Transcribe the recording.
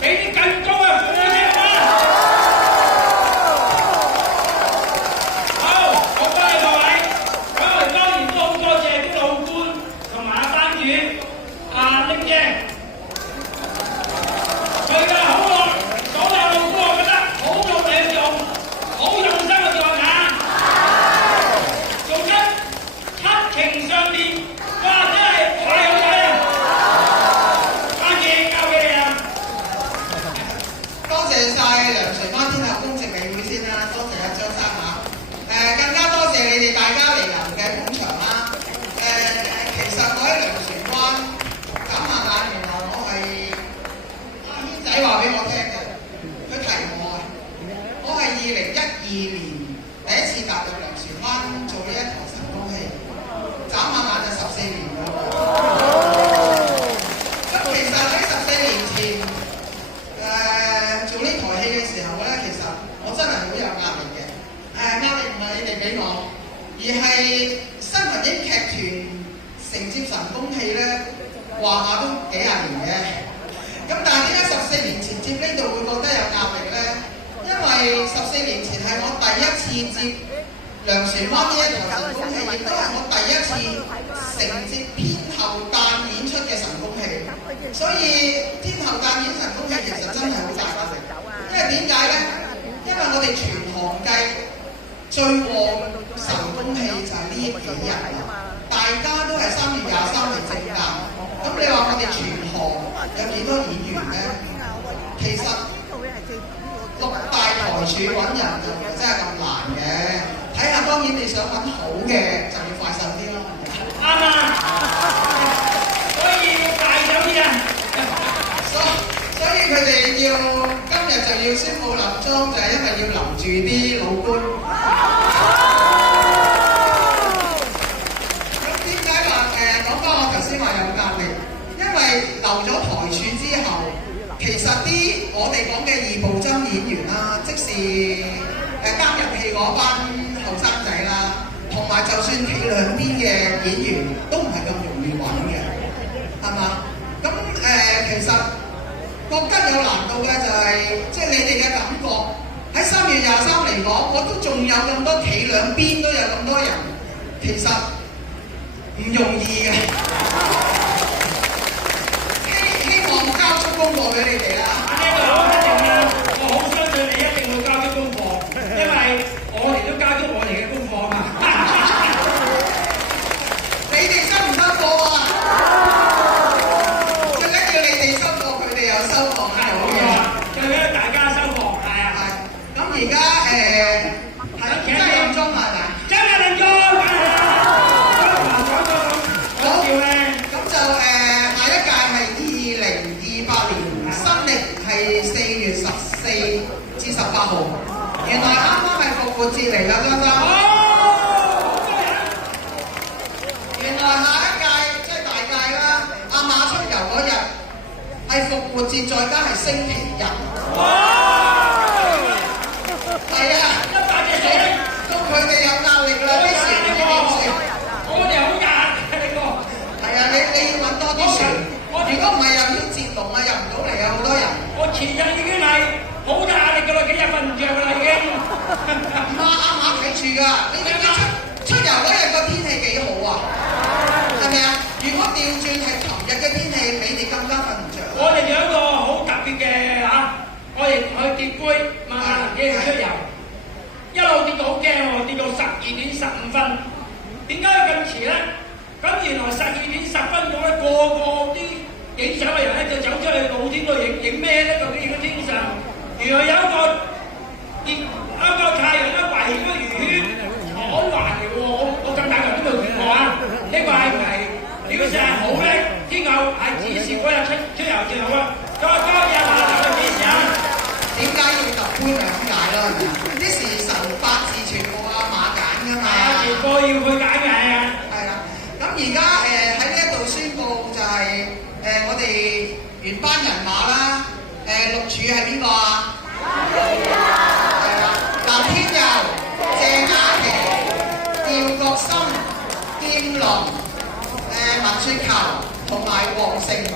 俾啲更高嘅鼓聲啦！好，好多謝各位。咁我哋當然都好多謝啲老官同埋阿班主拎姐，佢嘅好樂，所有老官我覺得好有領用，好用心去做下，做出七情上面，哇！真係太好睇啦！班姐交俾你啦。多謝晒梁垂灣天后公值理會先啦，多謝阿張生嚇。更加多謝你哋大家嚟臨嘅捧場啦。其實我喺梁垂灣眨下眼，原來我係阿軒仔話俾我聽嘅，佢提我啊，我係2012年第一次踏入梁垂灣做呢一台神功戲，眨下眼就14年啦。咁其實喺14年前，做呢台戲嘅時候咧，其實我真係好有壓力嘅。壓力唔係你哋俾我，而係新雲影劇團承接神功戲咧，話下都幾廿年嘅。咁但係點解14年前接呢度會覺得有壓力咧？因為14年前係我第一次接梁垂灣呢一台神功戲，亦都係我第一次承接天后誕演出嘅神功戲。所以天后誕演神功戲其實真係好大壓力。因為點解咧？因為我哋全行計最旺神功戲就係呢幾日啦，大家都係3月23嚟正假。咁你話我哋全行有幾多演員咧？其實6大台柱揾人就唔係真係咁難嘅。睇下當然你想揾好嘅就要快手啲咯。啱啊！所以要快手啲啊！所以佢哋要今日就要宣布立莊，就係因為要留住啲老官。咁點解話講翻我頭先話有壓力？因為留咗台柱之後，其實啲我哋講嘅二部針演員啦，即是監入戲嗰班後生仔啦，同埋就算企兩邊嘅演員都唔係咁容易揾嘅，係嘛？咁其實覺得有難度嘅就係即係你哋嘅感覺喺3月23嚟講，我都仲有咁多企兩邊都有咁多人，其實唔容易嘅。希望交出功課俾你哋啦。呢個一定啦，我好相信你一定會交出功課，因為我哋都交咗我哋嘅功課嘛。你哋收唔收貨啊？最緊要你哋收貨，佢哋有收貨，係好嘅。最緊要大家收貨，係啊。係。咁而家係真係任裝係咪？真係任裝，梗係啦。講笑咧。咁就下一屆係2028年，新曆係4月14至18號。原來啱啱係復活節嚟啦，張生。原來下一屆即係大屆啦，阿馬出遊嗰日係復活節，再加係星期日。係啊，100隻水，咁佢哋有壓力啦，啲船唔知點算。我哋好壓力嘅呢個。係啊，你要揾多啲船。如果唔係又要接龍啊，入唔到嚟啊，好多人。我前日已經係好大壓力㗎啦，幾日瞓唔着㗎啦已經。阿馬睇住㗎，你知唔知出遊嗰日個天氣幾好啊？係咪啊？如果調轉係琴日嘅天氣，你哋更加瞓唔着。我哋有一個好特別嘅嚇，我哋去跌杯萬能機去出遊，一路跌到好驚喎，跌到12點15分。點解要咁遲咧？咁原來12點10分咗咧，個啲影相嘅人咧就走出去露天度影咩咧？究竟影咗天上，原來有一個太陽咧圍咗個圓圈，好環嘅喎，我咁大個都未見過啊！呢個係咪表示係好咧？之後係指示嗰日出遊最好啊！多謝下頭嘅指示啊！點解要揼杯兩解咯？啲時辰八字全部阿馬揀㗎嘛。係啊，全部要佢揀嘅係啊。係啦，咁而家喺呢一度宣佈就係我哋原班人馬啦。六柱係邊個啊？係啦，劉天佑、謝雅琪、廖國森、劍龍、文雪球同埋黃成斌。